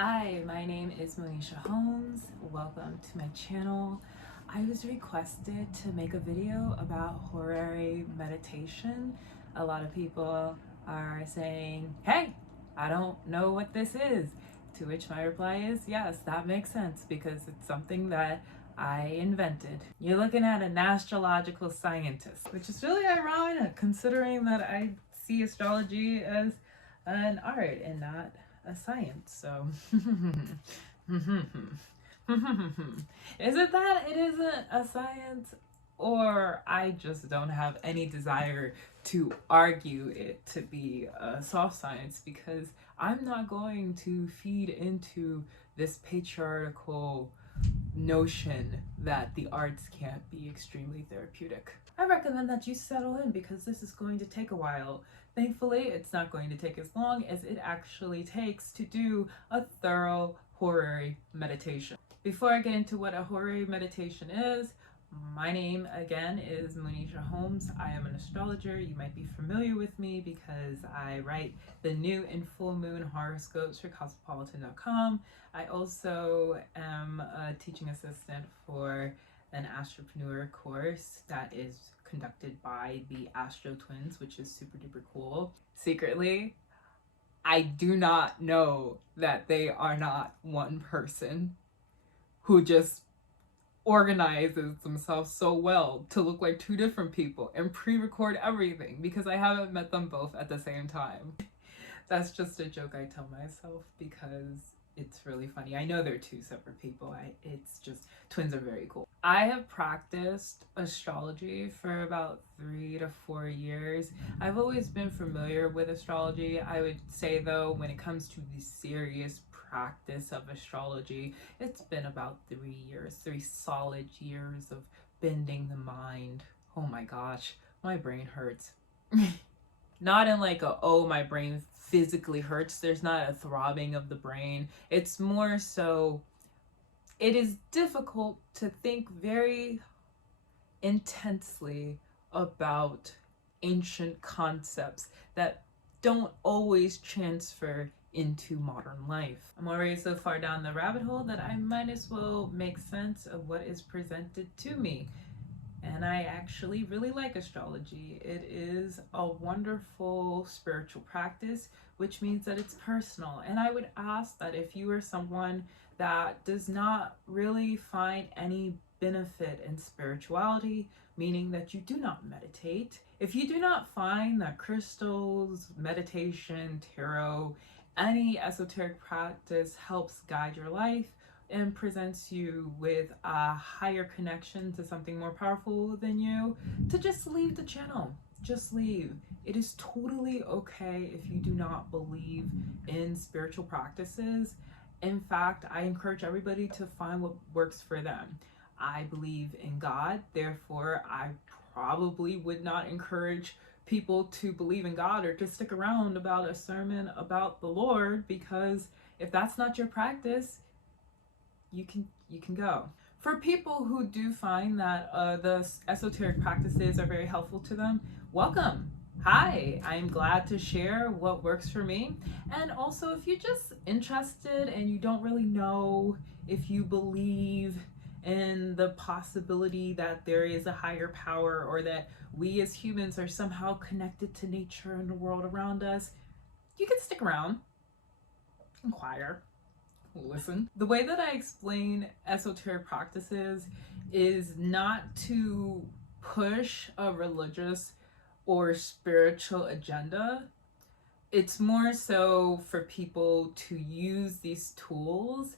Hi, my name is Monisha Holmes. Welcome to my channel. I was requested to make a video about horary meditation. A lot of people are saying, hey, I don't know what this is. To which my reply is, yes, that makes sense because it's something that I invented. You're looking at an astrological scientist, which is really ironic considering that I see astrology as an art and not a science. So is it that it isn't a science, or I just don't have any desire to argue it to be a soft science? Because I'm not going to feed into this patriarchal notion that the arts can't be extremely therapeutic. I recommend that you settle in because this is going to take a while. Thankfully, it's not going to take as long as it actually takes to do a thorough horary meditation. Before I get into what a horary meditation is, my name again is Monisha Holmes. I am an astrologer. You might be familiar with me because I write the new and full moon horoscopes for cosmopolitan.com. I also am a teaching assistant for an Astropreneur course that is conducted by the Astro Twins, which is super duper cool. Secretly, I do not know that they are not one person who just organizes themselves so well to look like two different people and pre-record everything because I haven't met them both at the same time. That's just a joke I tell myself because it's really funny. I know they're two separate people. It's just, twins are very cool. I have practiced astrology for about 3 to 4 years. I've always been familiar with astrology. I would say though, when it comes to the serious practice of astrology, it's been about 3 years, 3 solid years of bending the mind. Oh my gosh, my brain hurts. Not in like a, oh, my brain physically hurts. There's not a throbbing of the brain. It's more so, it is difficult to think very intensely about ancient concepts that don't always transfer into modern life. I'm already so far down the rabbit hole that I might as well make sense of what is presented to me. And I actually really like astrology. It is a wonderful spiritual practice, which means that it's personal. And I would ask that if you are someone that does not really find any benefit in spirituality, meaning that you do not meditate, if you do not find that crystals, meditation, tarot, any esoteric practice helps guide your life, and presents you with a higher connection to something more powerful than you, to just leave the channel. Just leave. It is totally okay if you do not believe in spiritual practices. In fact, I encourage everybody to find what works for them. I believe in God, therefore I probably would not encourage people to believe in God or to stick around about a sermon about the Lord, because if that's not your practice, you can go. For people who do find that the esoteric practices are very helpful to them, welcome. Hi, I'm glad to share what works for me. And also, if you're just interested and you don't really know if you believe in the possibility that there is a higher power or that we as humans are somehow connected to nature and the world around us, you can stick around, inquire, listen. The way that I explain esoteric practices is not to push a religious or spiritual agenda. It's more so for people to use these tools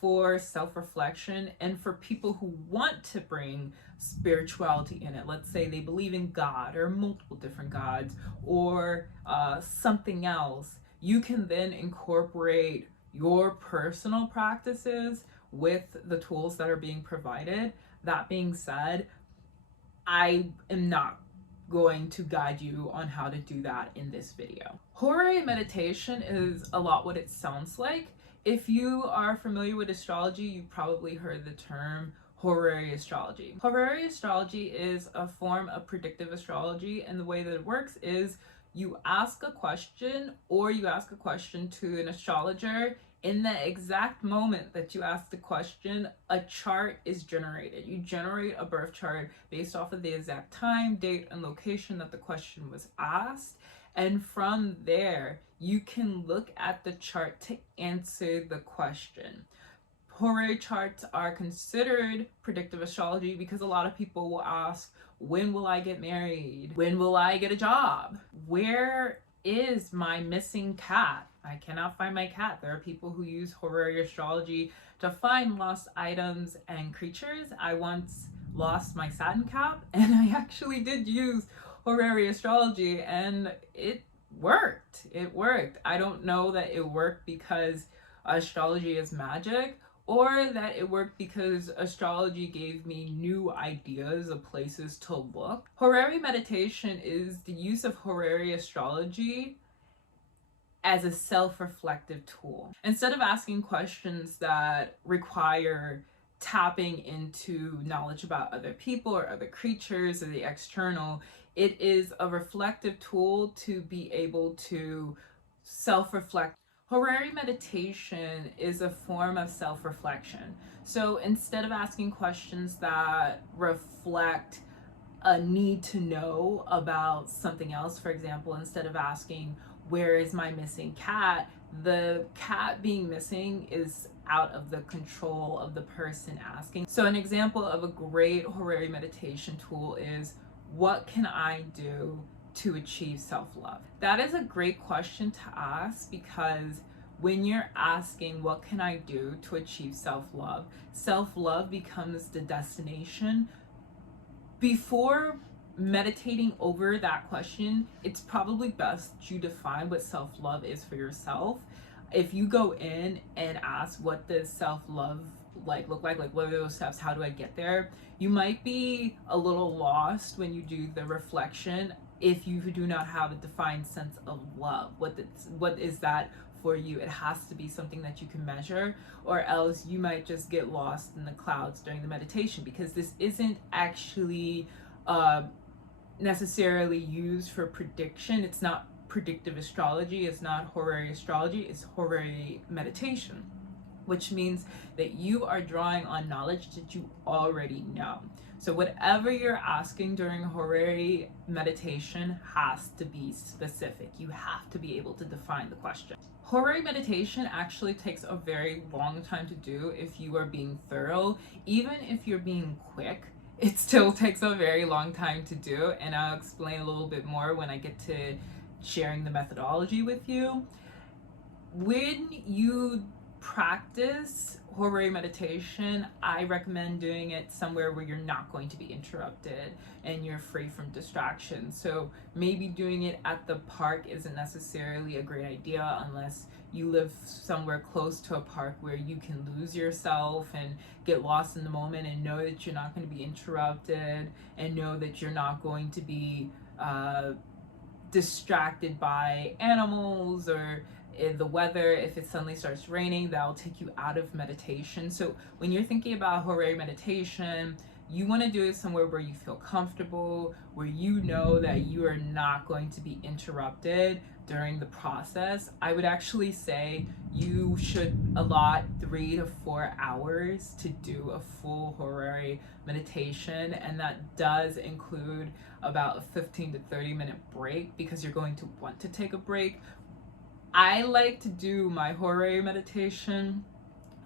for self-reflection and for people who want to bring spirituality in it. Let's say they believe in God or multiple different gods or something else. You can then incorporate your personal practices with the tools that are being provided. That being said, I am not going to guide you on how to do that in this video. Horary meditation is a lot what it sounds like. If you are familiar with astrology, you've probably heard the term horary astrology. Horary astrology is a form of predictive astrology, and the way that it works is you ask a question, or you ask a question to an astrologer, In the exact moment that you ask the question, a chart is generated. You generate a birth chart based off of the exact time, date, and location that the question was asked. And from there, you can look at the chart to answer the question. Horary charts are considered predictive astrology because a lot of people will ask, when will I get married? When will I get a job? Where is my missing cat? I cannot find my cat. There are people who use horary astrology to find lost items and creatures. I once lost my satin cap, and I actually did use horary astrology, and it worked. It worked. I don't know that it worked because astrology is magic, or that it worked because astrology gave me new ideas of places to look. Horary meditation is the use of horary astrology as a self-reflective tool. Instead of asking questions that require tapping into knowledge about other people or other creatures or the external, it is a reflective tool to be able to self-reflect. Horary meditation is a form of self-reflection. So instead of asking questions that reflect a need to know about something else, for example, instead of asking, where is my missing cat? The cat being missing is out of the control of the person asking. So an example of a great horary meditation tool is, what can I do to achieve self-love? That is a great question to ask, because when you're asking, what can I do to achieve self-love, self-love becomes the destination. Before meditating over that question, it's probably best you define what self-love is for yourself. If you go in and ask, what does self-love look like what are those steps, how do I get there, you might be a little lost when you do the reflection if you do not have a defined sense of love. What is that for you? It has to be something that you can measure, or else you might just get lost in the clouds during the meditation, because this isn't actually necessarily used for prediction. It's not predictive astrology, it's not horary astrology, it's horary meditation, which means that you are drawing on knowledge that you already know. So whatever you're asking during horary meditation has to be specific. You have to be able to define the question. Horary meditation actually takes a very long time to do if you are being thorough. Even if you're being quick, it still takes a very long time to do, and I'll explain a little bit more when I get to sharing the methodology with you. When you practice horary meditation, I recommend doing it somewhere where you're not going to be interrupted and you're free from distractions. So maybe doing it at the park isn't necessarily a great idea unless you live somewhere close to a park where you can lose yourself and get lost in the moment and know that you're not going to be interrupted and know that you're not going to be distracted by animals or the weather. If it suddenly starts raining, that'll take you out of meditation. So when you're thinking about horary meditation, you want to do it somewhere where you feel comfortable, where you know that you are not going to be interrupted during the process. I would actually say you should allot 3 to 4 hours to do a full horary meditation, and that does include about a 15 to 30 minute break, because you're going to want to take a break. I like to do my horary meditation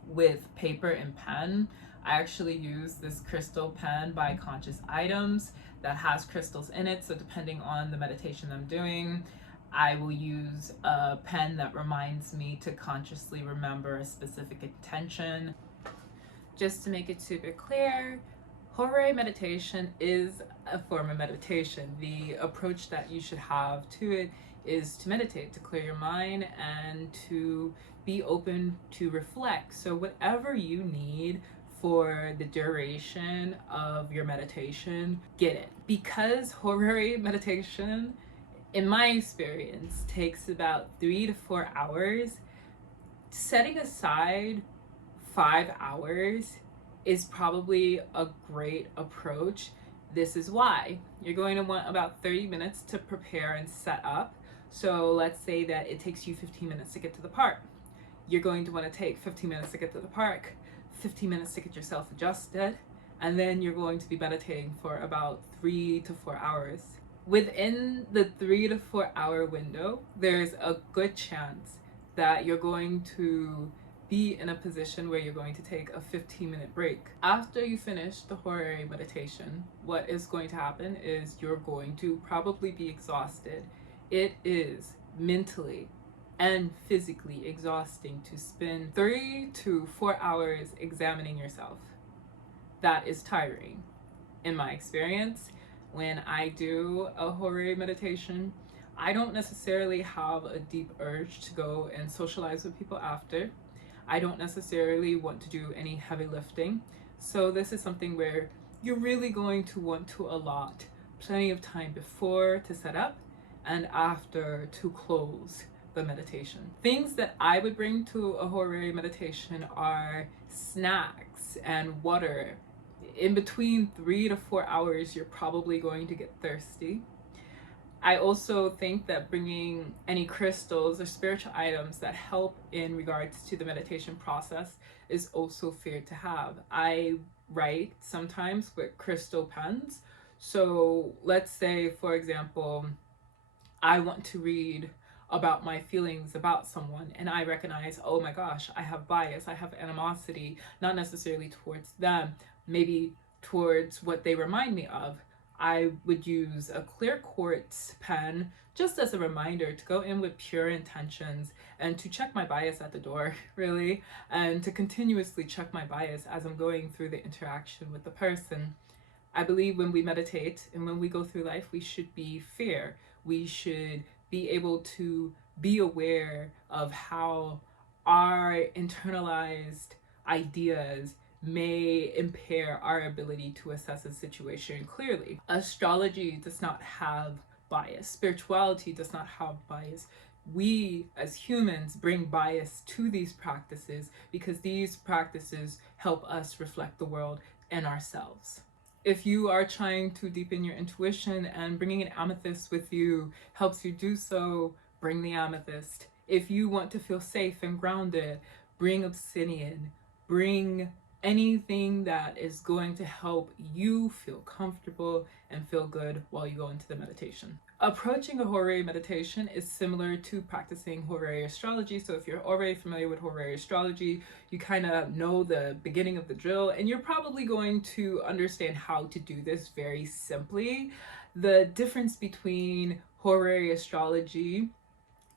with paper and pen. I actually use this crystal pen by Conscious Items that has crystals in it, so depending on the meditation I'm doing, I will use a pen that reminds me to consciously remember a specific intention. Just to make it super clear, horary meditation is a form of meditation. The approach that you should have to it is to meditate, to clear your mind, and to be open to reflect. So whatever you need for the duration of your meditation, get it. Because horary meditation, in my experience, takes about 3 to 4 hours, setting aside 5 hours is probably a great approach. This is why. You're going to want about 30 minutes to prepare and set up. So let's say that it takes you 15 minutes to get to the park. you're going to want to take 15 minutes to get to the park, 15 minutes to get yourself adjusted, and then you're going to be meditating for about 3 to 4 hours. Within the 3 to 4 hour window, there's a good chance that you're going to be in a position where you're going to take a 15-minute break. After you finish the horary meditation, what is going to happen is you're going to probably be exhausted. It is mentally and physically exhausting to spend 3 to 4 hours examining yourself. That is tiring. In my experience, when I do a horary meditation, I don't necessarily have a deep urge to go and socialize with people after. I don't necessarily want to do any heavy lifting. So this is something where you're really going to want to allot plenty of time before to set up and after to close the meditation. Things that I would bring to a horary meditation are snacks and water. In between 3 to 4 hours, you're probably going to get thirsty. I also think that bringing any crystals or spiritual items that help in regards to the meditation process is also fair to have. I write sometimes with crystal pens. So let's say, for example, I want to read about my feelings about someone and I recognize, oh my gosh, I have bias, I have animosity, not necessarily towards them, maybe towards what they remind me of. I would use a clear quartz pen just as a reminder to go in with pure intentions and to check my bias at the door, really, and to continuously check my bias as I'm going through the interaction with the person. I believe when we meditate and when we go through life, we should be fair. We should be able to be aware of how our internalized ideas may impair our ability to assess a situation clearly. Astrology does not have bias. Spirituality does not have bias. We as humans bring bias to these practices because these practices help us reflect the world and ourselves. If you are trying to deepen your intuition and bringing an amethyst with you helps you do so, bring the amethyst. If you want to feel safe and grounded, bring obsidian. Bring anything that is going to help you feel comfortable and feel good while you go into the meditation. Approaching a horary meditation is similar to practicing horary astrology. So if you're already familiar with horary astrology, you kind of know the beginning of the drill and you're probably going to understand how to do this very simply. The difference between horary astrology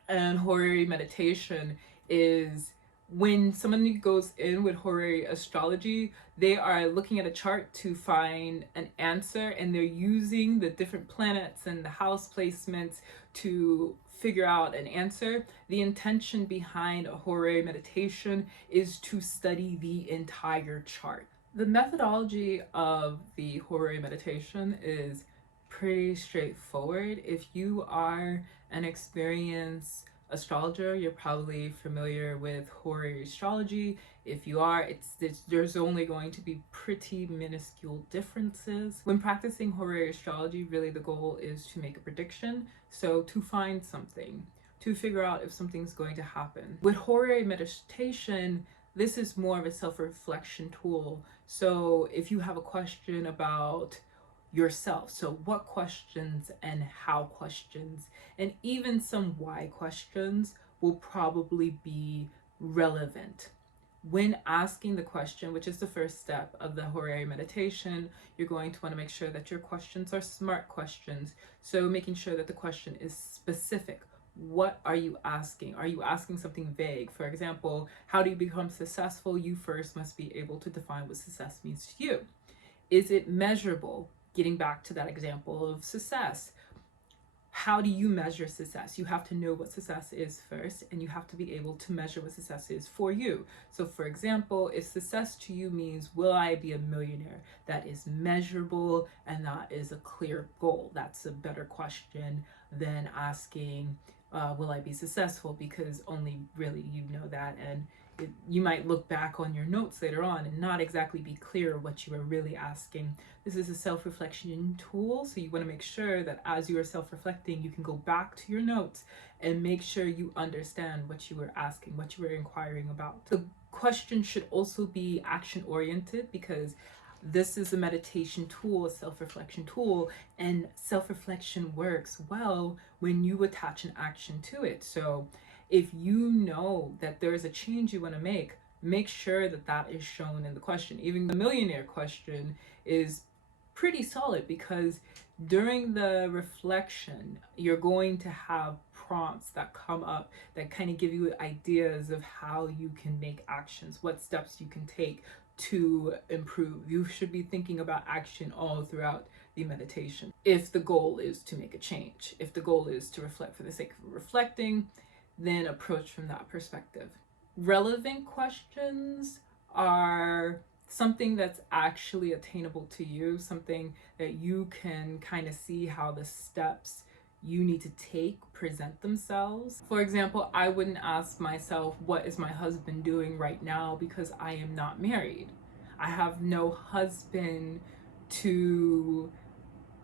and horary meditation is when someone goes in with horary astrology, they are looking at a chart to find an answer and they're using the different planets and the house placements to figure out an answer. The intention behind a horary meditation is to study the entire chart. The methodology of the horary meditation is pretty straightforward. If you are an experienced astrologer, you're probably familiar with horary astrology. If you are, there's only going to be pretty minuscule differences. When practicing horary astrology, really the goal is to make a prediction. So to find something, to figure out if something's going to happen. With horary meditation, this is more of a self-reflection tool. So if you have a question about yourself, so what questions and how questions, and even some why questions will probably be relevant. When asking the question, which is the first step of the horary meditation, you're going to want to make sure that your questions are smart questions. So making sure that the question is specific. What are you asking? Are you asking something vague? For example, how do you become successful? You first must be able to define what success means to you. Is it measurable? Getting back to that example of success. How do you measure success? You have to know what success is first, and you have to be able to measure what success is for you. So for example, if success to you means, will I be a millionaire? That is measurable and that is a clear goal. That's a better question than asking, will I be successful? Because only really you know that, and You might look back on your notes later on and not exactly be clear what you were really asking. This is a self-reflection tool, so you want to make sure that as you are self-reflecting, you can go back to your notes and make sure you understand what you were asking, what you were inquiring about. The question should also be action-oriented, because this is a meditation tool, a self-reflection tool, and self-reflection works well when you attach an action to it. So if you know that there is a change you want to make sure that that is shown in the question. Even the millionaire question is pretty solid, because during the reflection, you're going to have prompts that come up that kind of give you ideas of how you can make actions, what steps you can take to improve. You should be thinking about action all throughout the meditation. If the goal is to make a change, if the goal is to reflect for the sake of reflecting, then approach from that perspective. Relevant questions are something that's actually attainable to you, something that you can kind of see how the steps you need to take present themselves. For example, I wouldn't ask myself, what is my husband doing right now, because I am not married. I have no husband to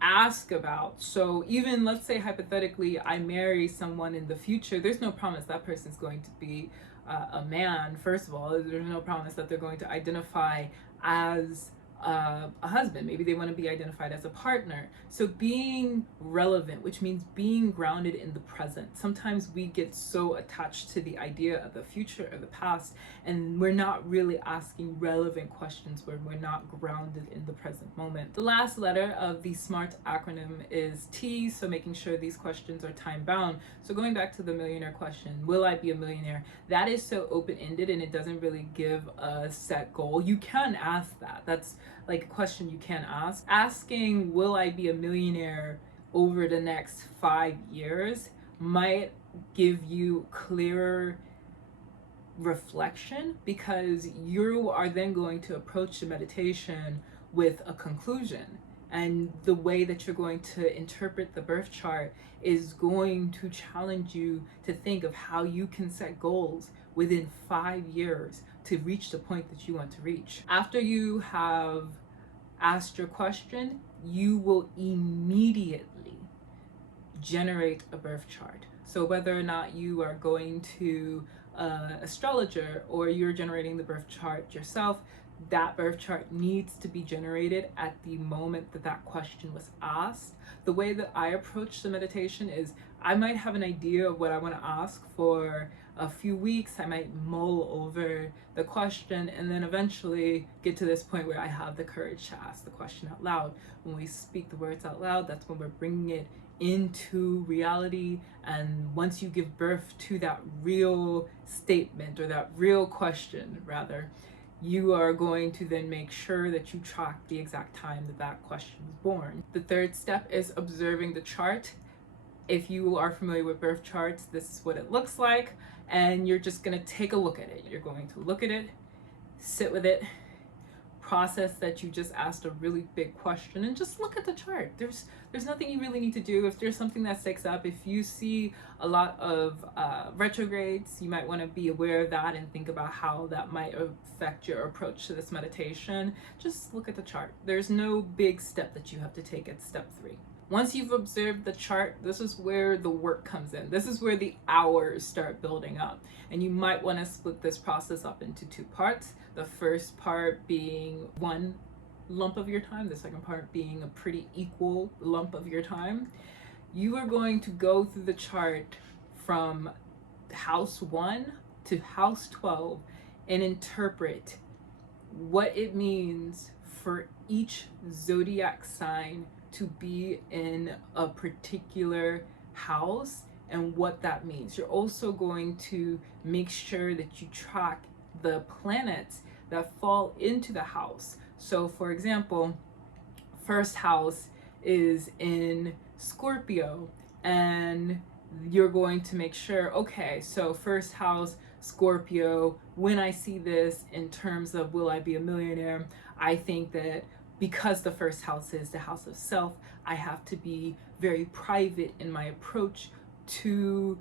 ask about. So even, let's say hypothetically, I marry someone in the future, there's no promise that person's going to be a man. First of all, there's no promise that they're going to identify as a husband. Maybe they want to be identified as a partner. So being relevant, which means being grounded in the present. Sometimes we get so attached to the idea of the future or the past, and we're not really asking relevant questions where we're not grounded in the present moment. The last letter of the SMART acronym is T, so making sure these questions are time bound. So going back to the millionaire question, will I be a millionaire? That is so open-ended, and it doesn't really give a set goal. You can ask that. That's like a question you can ask. Asking, will I be a millionaire over the next 5 years, might give you clearer reflection, because you are then going to approach the meditation with a conclusion. And the way that you're going to interpret the birth chart is going to challenge you to think of how you can set goals within 5 years to reach the point that you want to reach. After you have asked your question, you will immediately generate a birth chart. So whether or not you are going to an astrologer or you're generating the birth chart yourself, that birth chart needs to be generated at the moment that that question was asked. The way that I approach the meditation is, I might have an idea of what I want to ask for a few weeks. I might mull over the question and then eventually get to this point where I have the courage to ask the question out loud. When we speak the words out loud, that's when we're bringing it into reality. And once you give birth to that real statement, or that real question rather, you are going to then make sure that you track the exact time that that question was born. The third step is observing the chart. If you are familiar with birth charts, this is what it looks like, and you're just going to take a look at it. You're going to look at it, sit with it, process that you just asked a really big question, and just look at the chart. There's nothing you really need to do. If there's something that sticks up, if you see a lot of retrogrades, you might want to be aware of that and think about how that might affect your approach to this meditation. Just look at the chart. There's no big step that you have to take at step 3. Once you've observed the chart, this is where the work comes in. This is where the hours start building up. And you might want to split this process up into 2 parts. The first part being one lump of your time, the second part being a pretty equal lump of your time. You are going to go through the chart from house 1 to house 12 and interpret what it means for each zodiac sign to be in a particular house and what that means. You're also going to make sure that you track the planets that fall into the house. So for example, first house is in Scorpio, and you're going to make sure, okay, so first house, Scorpio, when I see this in terms of will I be a millionaire, I think that because the first house is the house of self, I have to be very private in my approach to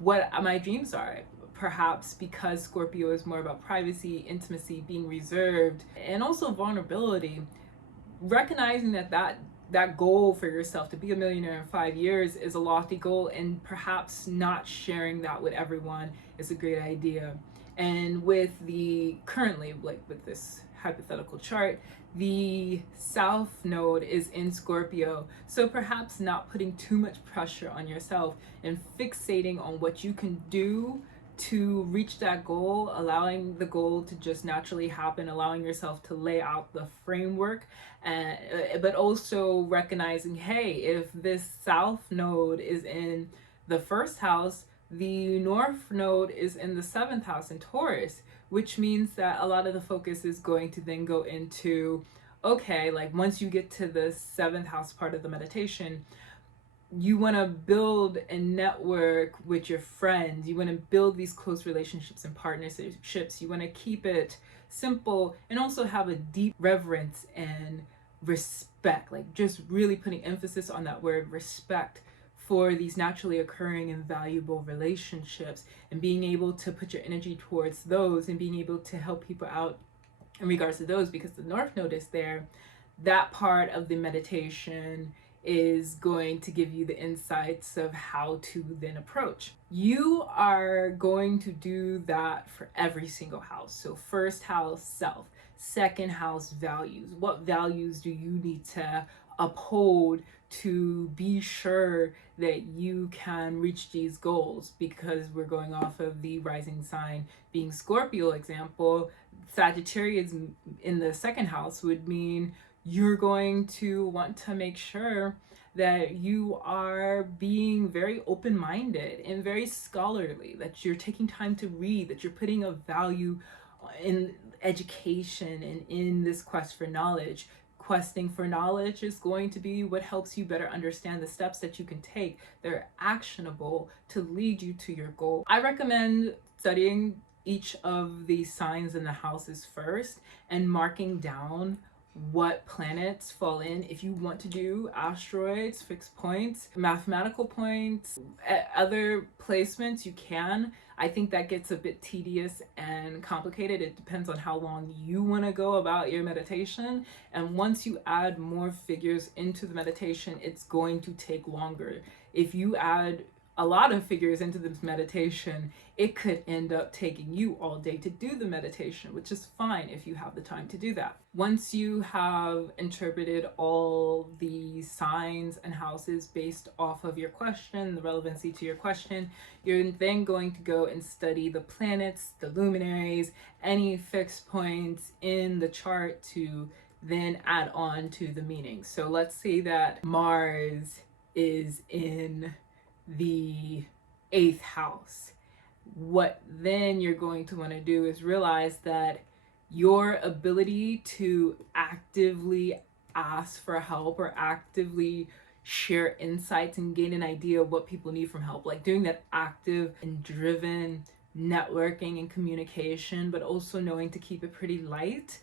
what my dreams are. perhaps because Scorpio is more about privacy, intimacy, being reserved, and also vulnerability, recognizing that goal for yourself to be a millionaire in 5 years is a lofty goal, and perhaps not sharing that with everyone is a great idea. And with the currently, like with this hypothetical chart, the South Node is in Scorpio, so perhaps not putting too much pressure on yourself and fixating on what you can do to reach that goal, allowing the goal to just naturally happen, allowing yourself to lay out the framework, and but also recognizing, hey, if this South Node is in the first house, the North Node is in the seventh house in Taurus, which means that a lot of the focus is going to then go into, okay, like once you get to the seventh house part of the meditation, you want to build a network with your friends. You want to build these close relationships and partnerships. You want to keep it simple and also have a deep reverence and respect, like just really putting emphasis on that word respect for these naturally occurring and valuable relationships, and being able to put your energy towards those and being able to help people out in regards to those, because the North Node is there. That part of the meditation is going to give you the insights of how to then approach. You are going to do that for every single house. So first house, self. Second house, values. What values do you need to uphold to be sure that you can reach these goals? Because we're going off of the rising sign being Scorpio example, Sagittarius in the second house would mean you're going to want to make sure that you are being very open-minded and very scholarly, that you're taking time to read, that you're putting a value in education and in this quest for knowledge. Questing for knowledge is going to be what helps you better understand the steps that you can take that are actionable to lead you to your goal. I recommend studying each of the signs in the houses first and marking down what planets fall in. If you want to do asteroids, fixed points, mathematical points, other placements, you can. I think that gets a bit tedious and complicated. It depends on how long you want to go about your meditation. And once you add more figures into the meditation, it's going to take longer. If you add a lot of figures into this meditation, it could end up taking you all day to do the meditation, which is fine if you have the time to do that. Once you have interpreted all the signs and houses based off of your question, the relevancy to your question, you're then going to go and study the planets, the luminaries, any fixed points in the chart to then add on to the meaning. So let's say that Mars is in the 8th house. What then you're going to want to do is realize that your ability to actively ask for help or actively share insights and gain an idea of what people need from help, like doing that active and driven networking and communication, but also knowing to keep it pretty light,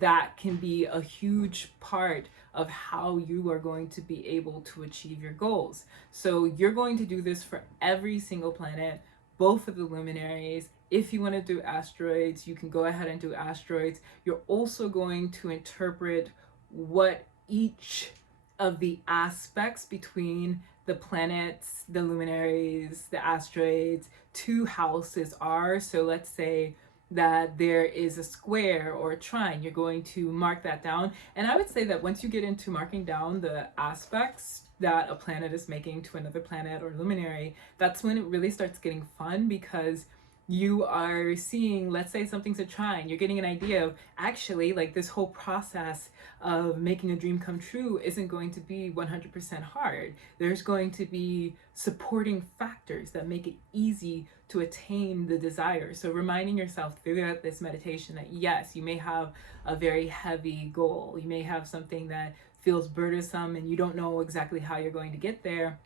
that can be a huge part of how you are going to be able to achieve your goals. So you're going to do this for every single planet, both of the luminaries. If you want to do asteroids, you can go ahead and do asteroids. You're also going to interpret what each of the aspects between the planets, the luminaries, the asteroids, two houses are. So let's say that there is a square or a trine, you're going to mark that down. And I would say that once you get into marking down the aspects that a planet is making to another planet or luminary, that's when it really starts getting fun, because you are seeing, let's say something's a trine, you're getting an idea of actually like this whole process of making a dream come true isn't going to be 100% hard. There's going to be supporting factors that make it easy to attain the desire. So reminding yourself throughout this meditation that yes, you may have a very heavy goal. You may have something that feels burdensome and you don't know exactly how you're going to get there.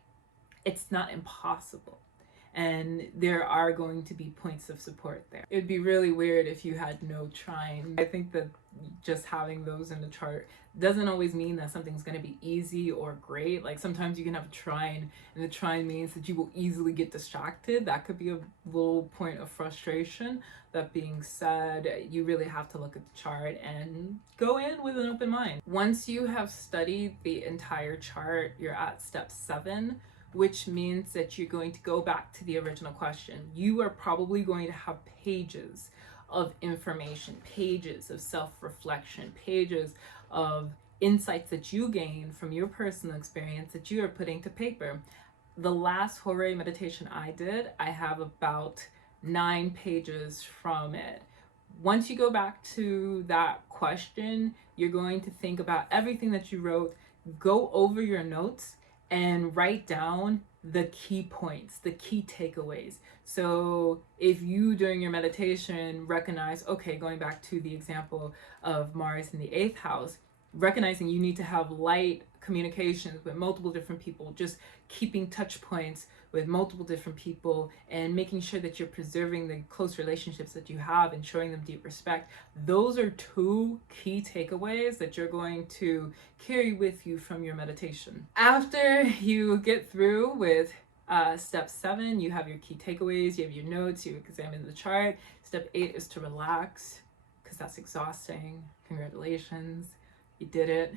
It's not impossible. and there are going to be points of support there. It'd be really weird if you had no trine. I think that just having those in the chart doesn't always mean that something's going to be easy or great. Like sometimes you can have a trine and the trine means that you will easily get distracted. That could be a little point of frustration. That being said, you really have to look at the chart and go in with an open mind. Once you have studied the entire chart, you're at step 7, which means that you're going to go back to the original question. You are probably going to have pages of information, pages of self-reflection, pages of insights that you gain from your personal experience that you are putting to paper. The last horary meditation I did, I have about 9 pages from it. Once you go back to that question, you're going to think about everything that you wrote, go over your notes, and write down the key points, the key takeaways. So if you during your meditation recognize, okay, going back to the example of Mars in the 8th house, recognizing you need to have light communications with multiple different people, just keeping touch points with multiple different people and making sure that you're preserving the close relationships that you have and showing them deep respect. Those are 2 key takeaways that you're going to carry with you from your meditation. After you get through with step 7, you have your key takeaways, you have your notes, you examine the chart. Step 8 is to relax, because that's exhausting. Congratulations, you did it.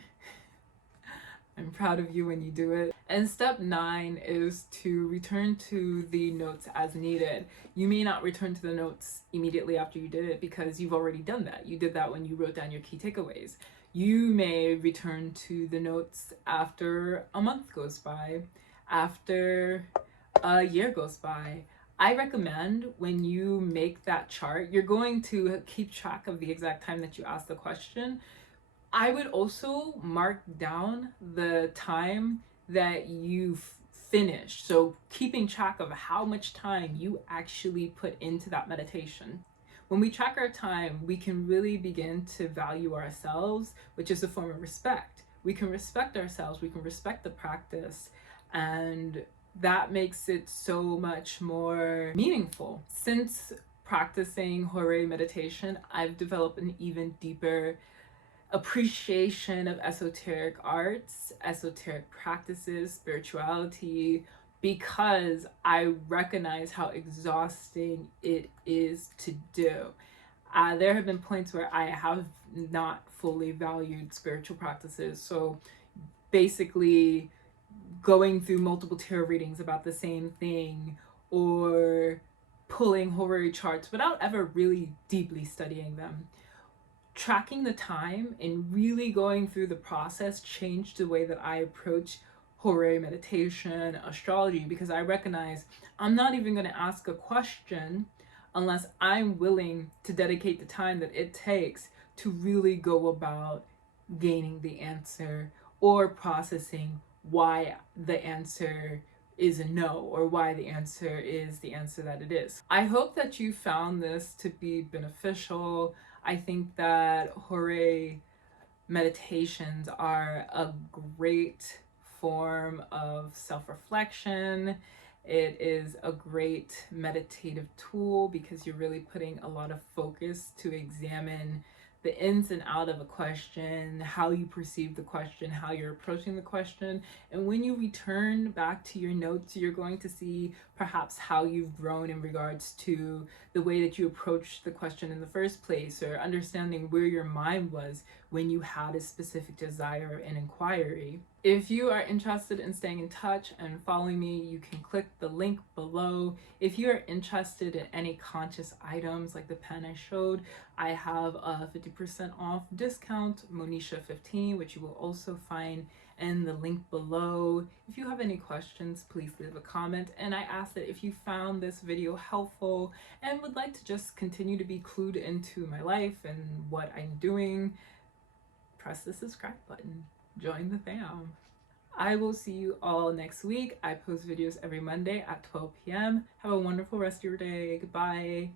I'm proud of you when you do it. And step 9 is to return to the notes as needed. You may not return to the notes immediately after you did it because you've already done that. You did that when you wrote down your key takeaways. You may return to the notes after a month goes by, after a year goes by. I recommend when you make that chart, you're going to keep track of the exact time that you asked the question. I would also mark down the time that you've finished. So keeping track of how much time you actually put into that meditation. When we track our time, we can really begin to value ourselves, which is a form of respect. We can respect ourselves, we can respect the practice, and that makes it so much more meaningful. Since practicing horary meditation, I've developed an even deeper appreciation of esoteric arts, esoteric practices, spirituality, because I recognize how exhausting it is to do. There have been points where I have not fully valued spiritual practices. So basically going through multiple tarot readings about the same thing, or pulling horary charts without ever really deeply studying them. Tracking the time and really going through the process changed the way that I approach horary meditation, astrology, because I recognize I'm not even going to ask a question unless I'm willing to dedicate the time that it takes to really go about gaining the answer or processing why the answer is a no, or why the answer is the answer that it is. I hope that you found this to be beneficial. I think that horary meditations are a great form of self-reflection. It is a great meditative tool because you're really putting a lot of focus to examine the ins and out of a question, how you perceive the question, how you're approaching the question. And when you return back to your notes, you're going to see perhaps how you've grown in regards to the way that you approached the question in the first place, or understanding where your mind was when you had a specific desire and inquiry. If you are interested in staying in touch and following me, you can click the link below. If you are interested in any conscious items like the pen I showed, I have a 50% off discount, Monisha15, which you will also find in the link below. If you have any questions, please leave a comment. And I ask that if you found this video helpful and would like to just continue to be clued into my life and what I'm doing, press the subscribe button. Join the fam. I will see you all next week. I post videos every Monday at 12 p.m. Have a wonderful rest of your day. Goodbye.